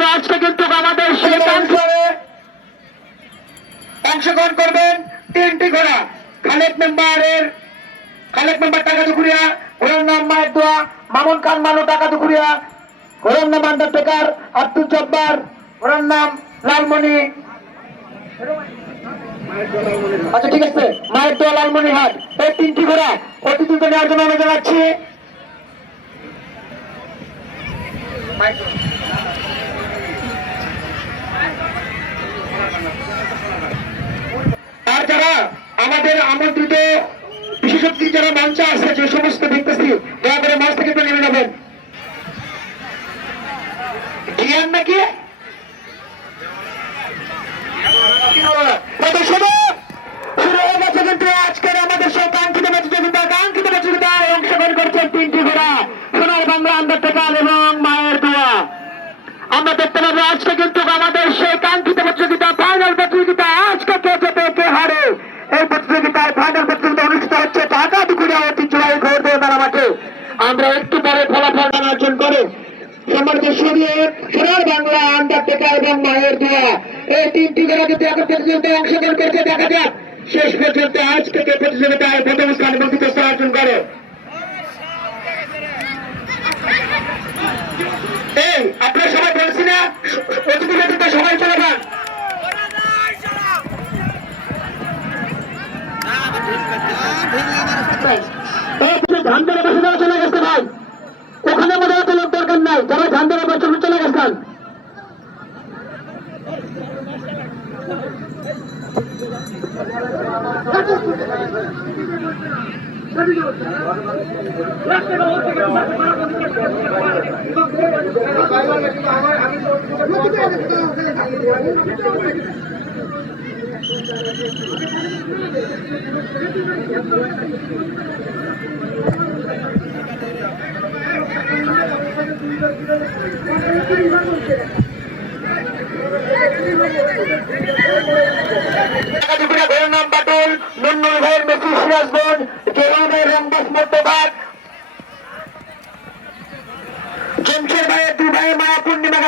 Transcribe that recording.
তবে আজকে কিন্তু আমাদের সেই অংশগ্রহণ করবেন তিনটি ঘোড়া। কানেক্ট মেম্বার এর খালেদ মেম্বার টাকা দুপুরিয়া ঘোড়ার নাম মায়ের দোয়া মামুন খান মানো টাকা দুপুরিয়া ঘোড়ার নাম আন্ডার টেকার আব্দুল জব্বার ঘোড়ার নাম লালমণি আচ্ছা ঠিক আছে। মায়ের দোয়া লালমণি হাট। এই তিনটি ঘোড়া প্রতিদ্বন্দ্ব নেওয়ার জন্য আমি জানাচ্ছি। আমাদের আমন্ত্রিত বিশেষজ্ঞ যারা মঞ্চে আছে, যে সমস্ত দেখতেছি, দয়া করে মাছ থেকে একটু নেমে নেবেন কি নাকি প্রদর্শনা শুরু হয়ে গেছে কিন্তু আজকের আমাদের সেই কাঙ্ক্ষিত প্রতিযোগিতা কাঙ্ক্ষিত প্রতিযোগিতায় অংশগ্রহণ করছেন তিনটি ঘোড়া সোনার বাংলা আন্ডারটেকার এবং মায়ের দোয়া আমরা দেখতে পাবো আজকে কিন্তু আমাদের সেই কাঙ্ক্ষিত প্রতিযোগিতা ফাইনাল প্রতিযোগিতা আজকে কে জেতে কে হারে এই প্রতিযোগিতায় ফাইনাল প্রতিযোগিতা অনুষ্ঠিত হচ্ছে ঢাকা দুপুরে ঐতিহ্যবাহী ঘোর দেওয়ার মাঠে আমরা একটু পরে ফলাফল অর্জন করে সম্মানিত সরিয়ে সোনার বাংলা আন্ডারটেকার এবং মায়ের দোয়া। এই তিনটি যারা যদি এখন প্রতিযোগিতায় অংশগ্রহণ করছে দেখা যাক। শেষ পর্যন্ত আজকে প্রতিযোগিতায় প্রথম স্থান এবং দ্বিতীয় অর্জন করে। এই আপনারা সবাই বলছি না? অতিথি ব্যতীত সবাই চলে যান। ধান বসে যারা ধান ধরে বসে চলে গেছেন একাধিপুরা ঘরের নাম বাটুল, নুন্নুল ভাইয়ের মেসি সিরাজগঞ্জ জেউনের রংবাস মধ্যবাগ জমশের ভাইয়ের দুই ভাইয়ের মায়া পূর্ণিমা